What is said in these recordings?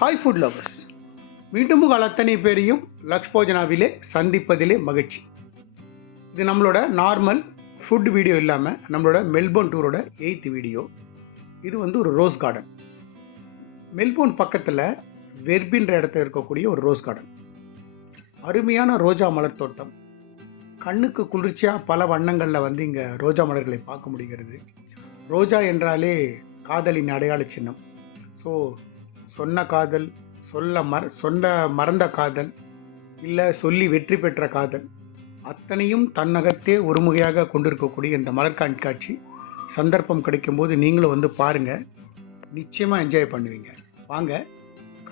Hi food lovers, மீண்டும் உங்கள் அத்தனை பேரையும் லக்ஷ் போஜனாவிலே சந்திப்பதிலே மகிழ்ச்சி. இது நம்மளோட நார்மல் ஃபுட் வீடியோ இல்லாமல் நம்மளோட மெல்போர்ன் டூரோட 8th வீடியோ. இது ஒரு ரோஸ் கார்டன். மெல்போர்ன் பக்கத்தில் வெர்பின்ற இடத்துல இருக்கக்கூடிய ஒரு ரோஸ் கார்டன். அருமையான ரோஜா மலர் தோட்டம். கண்ணுக்கு குளிர்ச்சியாக பல வண்ணங்களில் இங்கே ரோஜா மலர்களை பார்க்க முடிகிறது. ரோஜா என்றாலே காதலின் அடையாள சின்னம். ஸோ சொன்ன காதல், சொன்ன மறந்த காதல், இல்லை சொல்லி வெற்றி பெற்ற காதல், அத்தனையும் தன்னகத்தே ஒருமுகையாக கொண்டிருக்கக்கூடிய இந்த மலர் கண்காட்சி சந்தர்ப்பம் கிடைக்கும்போது நீங்களும் பாருங்கள். நிச்சயமாக என்ஜாய் பண்ணுவீங்க. வாங்க,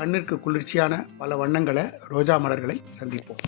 கண்ணிற்கு குளிர்ச்சியான பல வண்ணங்களை ரோஜா மலர்களை சந்திப்போம்.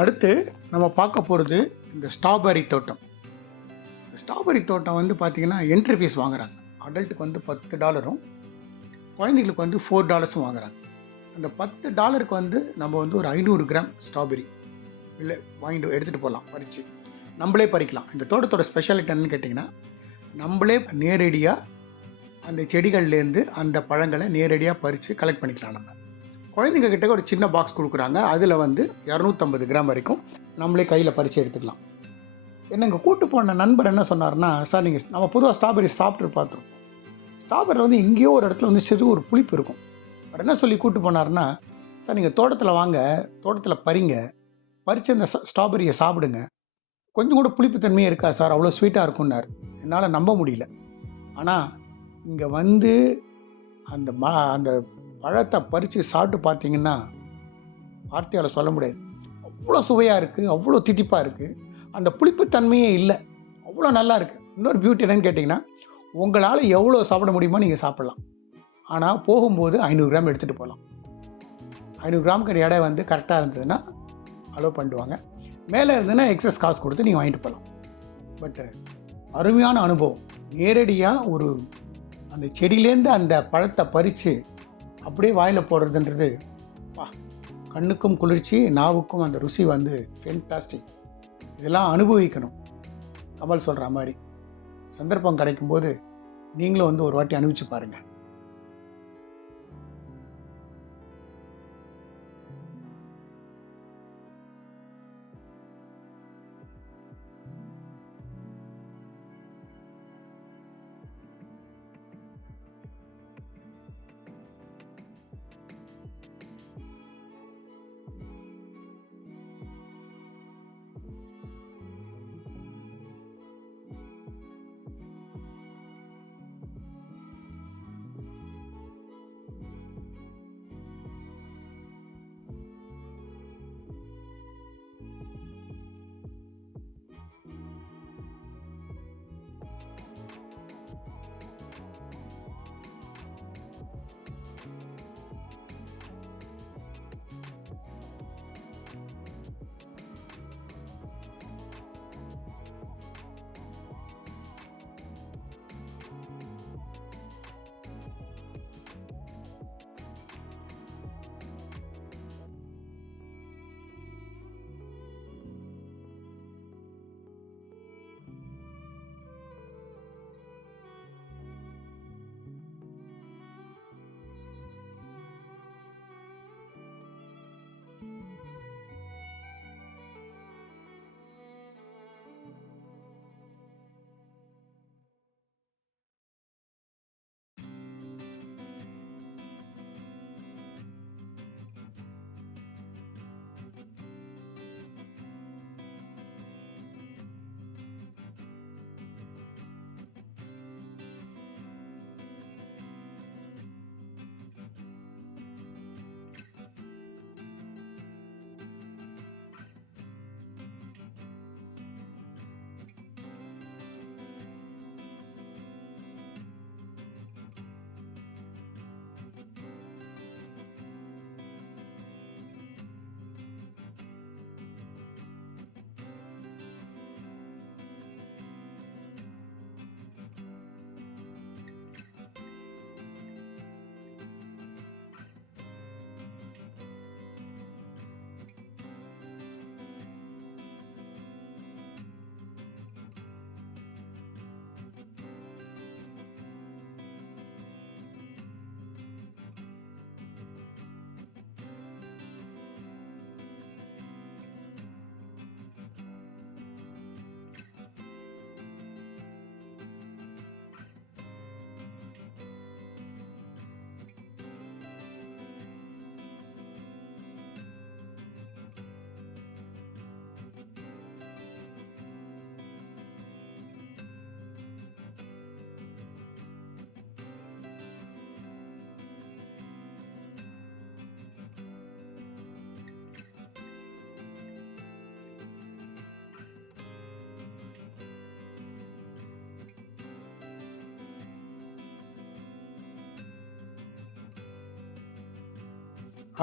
அடுத்து நம்ம பார்க்க போகிறது இந்த ஸ்ட்ராபெர்ரி தோட்டம். ஸ்ட்ராபெர்ரி தோட்டம் வந்து பார்த்திங்கன்னா என்ட்ரி ஃபீஸ் வாங்குறாங்க. அடல்ட்டுக்கு வந்து $10, குழந்தைங்களுக்கு வந்து $4 வாங்குறாங்க. அந்த $10 வந்து நம்ம வந்து ஒரு 500 கிராம் ஸ்ட்ராபெர்ரி இல்லை வாங்கிட்டு எடுத்துகிட்டு போகலாம், பறித்து நம்மளே பறிக்கலாம். இந்த தோட்டத்தோட ஸ்பெஷாலிட்டி என்னன்னு கேட்டிங்கன்னா, நம்மளே நேரடியாக அந்த செடிகள்லேருந்து அந்த பழங்களை நேரடியாக பறித்து கலெக்ட் பண்ணிக்கலாம். நம்ம குழந்தைங்க கிட்ட ஒரு சின்ன பாக்ஸ் கொடுக்குறாங்க, அதில் வந்து 250 கிராம் வரைக்கும் நம்மளே கையில் பறித்து எடுத்துக்கலாம். என்னங்க கூட்டு போன நண்பர் என்ன சொன்னார்னா, சார் நீங்கள் நம்ம பொதுவாக ஸ்ட்ராபெர்ரி சாப்பிட்டு பார்த்துருக்கோம். ஸ்ட்ராபெர்ரி வந்து எங்கேயோ ஒரு இடத்துல வந்து சிறு ஒரு புளிப்பு இருக்கும். அவர் என்ன சொல்லி கூட்டு போனார்னா, சார் நீங்கள் தோட்டத்தில் வாங்க, தோட்டத்தில் பறிங்க, பறித்து அந்த ஸ்ட்ராபெர்ரியை சாப்பிடுங்க, கொஞ்சம் கூட புளிப்பு தன்மையே இருக்கா சார், அவ்வளோ ஸ்வீட்டாக இருக்கும்னார். என்னால் நம்ப முடியல. ஆனால் இங்கே வந்து அந்த பழத்தை பறித்து சாப்பிட்டு பார்த்தீங்கன்னா வார்த்தையால் சொல்ல முடியாது. அவ்வளோ சுவையாக இருக்குது, அவ்வளோ தித்திப்பாக இருக்குது, அந்த புளிப்புத்தன்மையே இல்லை, அவ்வளோ நல்லா இருக்குது. இன்னொரு பியூட்டி என்னன்னு கேட்டிங்கன்னா, உங்களால் எவ்வளோ சாப்பிட முடியுமோ நீங்கள் சாப்பிட்லாம். ஆனால் போகும்போது 500 கிராம் எடுத்துகிட்டு போகலாம். 500 கிராமுக்கு எடை வந்து கரெக்டாக இருந்ததுன்னா அலோவ் பண்ணிடுவாங்க. மேலே இருந்ததுன்னா எக்ஸஸ் காசு கொடுத்து நீங்கள் வாங்கிட்டு போகலாம். பட்டு அருமையான அனுபவம். நேரடியாக ஒரு அந்த செடியிலேருந்து அந்த பழத்தை பறித்து அப்படியே வாயில் போடுறதுன்றது கண்ணுக்கும் குளிர்ச்சி, நாவுக்கும் அந்த ருசி வந்து ஃபென்டாஸ்டிக். இதெல்லாம் அனுபவிக்கணும். கமல் சொல்கிற மாதிரி சந்தர்ப்பம் கிடைக்கும்போது நீங்களும் வந்து ஒரு வாட்டி அனுபவிச்சு பாருங்கள்.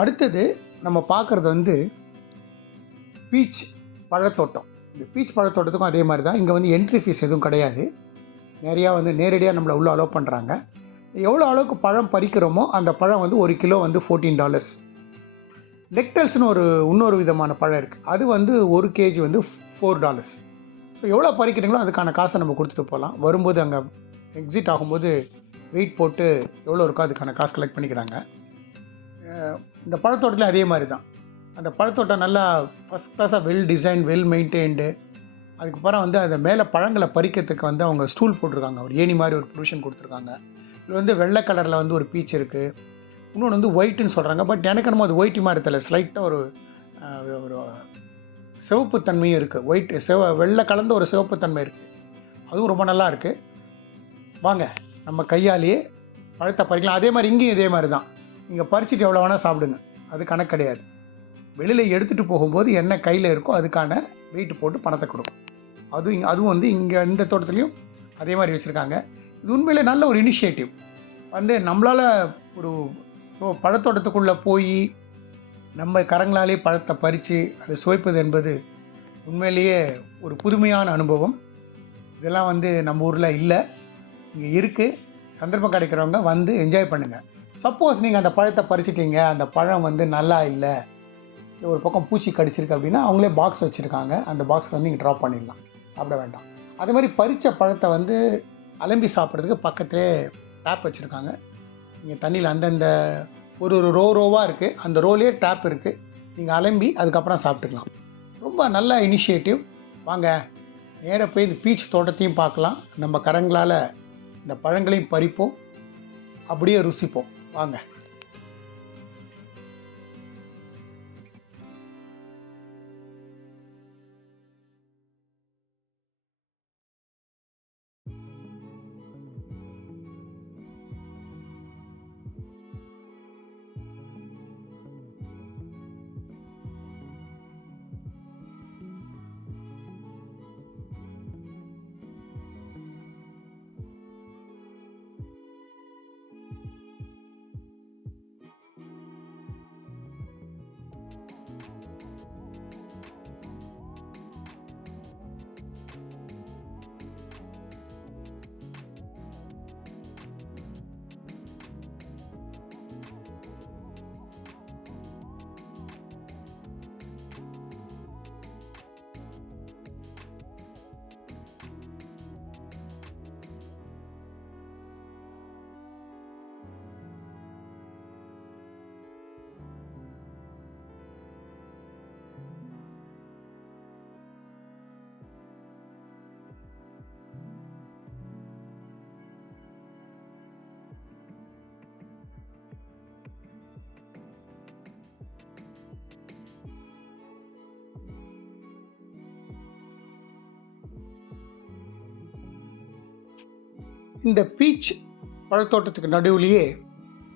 அடுத்தது நம்ம பார்க்குறது வந்து பீச் பழத்தோட்டம். இந்த பீச் பழத்தோட்டத்துக்கும் அதே மாதிரி தான். இங்கே வந்து என்ட்ரி ஃபீஸ் எதுவும் கிடையாது. நிறையா வந்து நேரடியாக நம்மளை உள்ளே அலோவ் பண்ணுறாங்க. எவ்வளோ அளவுக்கு பழம் பறிக்கிறோமோ அந்த பழம் வந்து 1 கிலோ வந்து $14. நெக்டல்ஸ்னு இன்னொரு விதமான பழம் இருக்குது. அது வந்து 1 கேஜி வந்து $4. ஸோ எவ்வளோ பறிக்கிறீங்களோ அதுக்கான காசை நம்ம கொடுத்துட்டு போகலாம். வரும்போது அங்கே எக்ஸிட் ஆகும்போது வெயிட் போட்டு எவ்வளோ இருக்கோ அதுக்கான காசு கலெக்ட் பண்ணிக்கிறாங்க. இந்த பழத்தோட்டத்தில் அதே மாதிரி தான். அந்த பழத்தோட்டம் நல்லா ஃபஸ்ட் கிளாஸாக வெல் டிசைன், வெல் மெயின்டைன்டு. அதுக்கப்புறம் வந்து அந்த மேலே பழங்களை பறிக்கிறதுக்கு வந்து அவங்க ஸ்டூல் போட்டிருக்காங்க. ஒரு ஏணி மாதிரி ஒரு ப்ரொவிஷன் கொடுத்துருக்காங்க. இது வந்து வெள்ளை கலரில் வந்து ஒரு பீச் இருக்குது. இன்னொன்று வந்து ஒயிட்டுன்னு சொல்கிறாங்க. பட் எனக்கு என்னமோ அது ஒயிட்டு மாதிரி தெரியல. ஸ்லைட்டாக ஒரு சிவப்புத்தன்மையும் இருக்குது. வெள்ளை கலந்த ஒரு சிவப்புத்தன்மை இருக்குது. அதுவும் ரொம்ப நல்லா இருக்குது. வாங்க நம்ம கையாலேயே பழத்தை பறிக்கலாம். அதே மாதிரி இங்கேயும் இதே மாதிரி தான். இங்கே பறிச்சுட்டு எவ்வளோ வேணால் சாப்பிடுங்க, அது கணக்கு கிடையாது. வெளியில் எடுத்துகிட்டு போகும்போது என்ன கையில் இருக்கோ அதுக்கான வெயிட் போட்டு பணத்தை கொடுக்கும். அதுவும் வந்து இங்கே இந்த தோட்டத்துலேயும் அதே மாதிரி வச்சுருக்காங்க. இது உண்மையிலே நல்ல ஒரு இனிஷியேட்டிவ். வந்து நம்மளால் ஒரு பழத்தோட்டத்துக்குள்ளே போய் நம்ம கரங்களாலே பழத்தை பறித்து அதை சுவைப்பது என்பது உண்மையிலேயே ஒரு புதுமையான அனுபவம். இதெல்லாம் வந்து நம்ம ஊரில் இல்லை, இங்கே இருக்குது. சந்தர்ப்பம் கிடைக்கிறவங்க வந்து என்ஜாய் பண்ணுங்கள். சப்போஸ் நீங்கள் அந்த பழத்தை பறிச்சிட்டிங்க, அந்த பழம் வந்து நல்லா இல்லை, ஒரு பக்கம் பூச்சி கடிச்சிருக்கு அப்படின்னா அவங்களே பாக்ஸ் வச்சுருக்காங்க. அந்த பாக்ஸில் வந்து நீங்கள் ட்ராப் பண்ணிடலாம், சாப்பிட வேண்டாம். அதே மாதிரி பறித்த பழத்தை வந்து அலம்பி சாப்பிட்றதுக்கு பக்கத்திலே டேப் வச்சுருக்காங்க. நீங்கள் தண்ணியில் அந்தந்த ஒரு ரோவாக இருக்குது, அந்த ரோலேயே டேப் இருக்குது. நீங்கள் அலம்பி அதுக்கப்புறம் சாப்பிட்டுக்கலாம். ரொம்ப நல்ல இனிஷியேட்டிவ். வாங்க நேராக போய் இந்த பீச் தோட்டத்தையும் பார்க்கலாம். நம்ம கரங்களால் இந்த பழங்களையும் பறிப்போம், அப்படியே ருசிப்போம். வாங்க. இந்த பீச் பழத்தோட்டத்துக்கு நடுவுலையே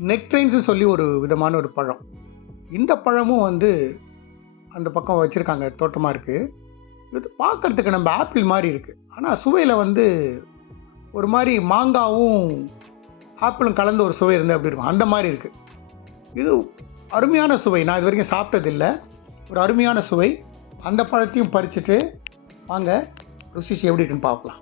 நெக்ட்ரைன்ஸு சொல்லி ஒரு விதமான ஒரு பழம். இந்த பழமும் வந்து அந்த பக்கம் வச்சுருக்காங்க, தோட்டமாக இருக்குது. இது பார்க்குறதுக்கு நம்ம ஆப்பிள் மாதிரி இருக்குது. ஆனால் சுவையில் வந்து ஒரு மாதிரி மாங்காவும் ஆப்பிளும் கலந்த ஒரு சுவை இருந்தால் எப்படி இருக்கும், அந்த மாதிரி இருக்குது. இது அருமையான சுவை. நான் இது வரைக்கும் சாப்பிட்டதில்லை. ஒரு அருமையான சுவை. அந்த பழத்தையும் பறிச்சுட்டு வாங்க ருசிச்சு எப்படி இருக்குன்னு பார்க்கலாம்.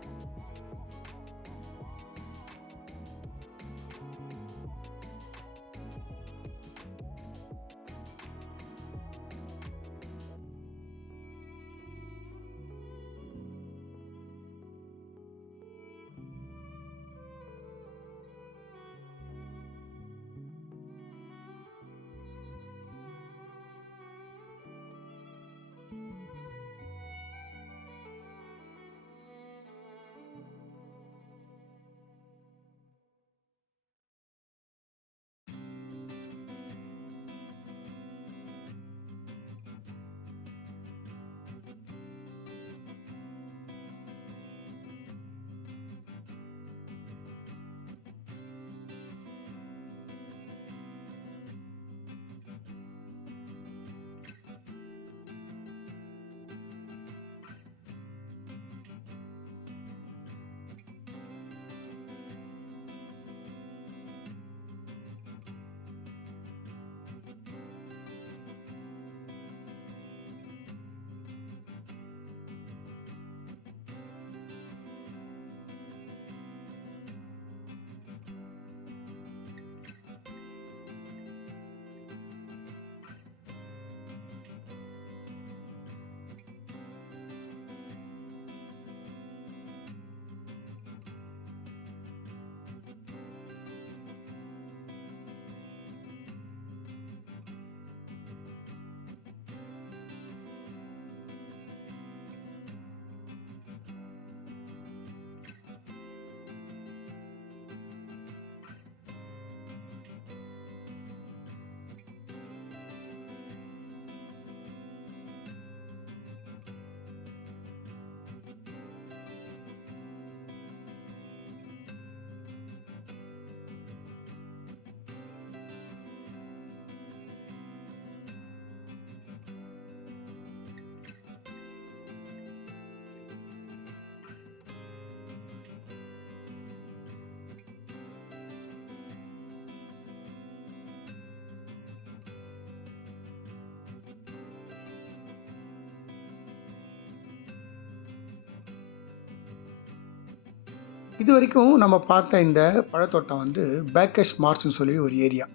இது வரைக்கும் நம்ம பார்த்த இந்த பழத்தோட்டம் வந்து பேக்கஸ் மார்ஸ்னு சொல்லி ஒரு ஏரியா.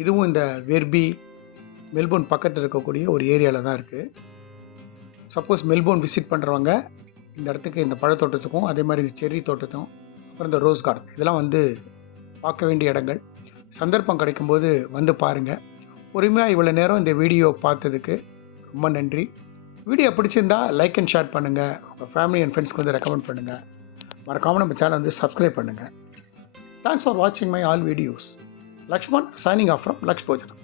இதுவும் இந்த வெர்பி, மெல்போர்ன் பக்கத்தில் இருக்கக்கூடிய ஒரு ஏரியாவில் தான் இருக்குது. சப்போஸ் மெல்போர்ன் விசிட் பண்ணுறவங்க இந்த இடத்துக்கு, இந்த பழத்தோட்டத்துக்கும் அதே மாதிரி இந்த செர்ரி தோட்டத்துக்கும் அப்புறம் இந்த ரோஸ் கார்டன் இதெல்லாம் வந்து பார்க்க வேண்டிய இடங்கள். சந்தர்ப்பம் கிடைக்கும்போது வந்து பாருங்கள். பொறுமையாக இவ்வளோ நேரம் இந்த வீடியோ பார்த்ததுக்கு ரொம்ப நன்றி. வீடியோ பிடிச்சிருந்தா லைக் அண்ட் ஷேர் பண்ணுங்கள். உங்கள் ஃபேமிலி அண்ட் ஃப்ரெண்ட்ஸ்க்கு வந்து ரெக்கமெண்ட் பண்ணுங்கள். மறக்காமல் நம்ம சேனல் வந்து சப்ஸ்கிரைப் பண்ணுங்கள். தேங்க்ஸ் ஃபார் வாட்சிங் my all videos. Lakshman signing off from லக்ஷ்போஜனா.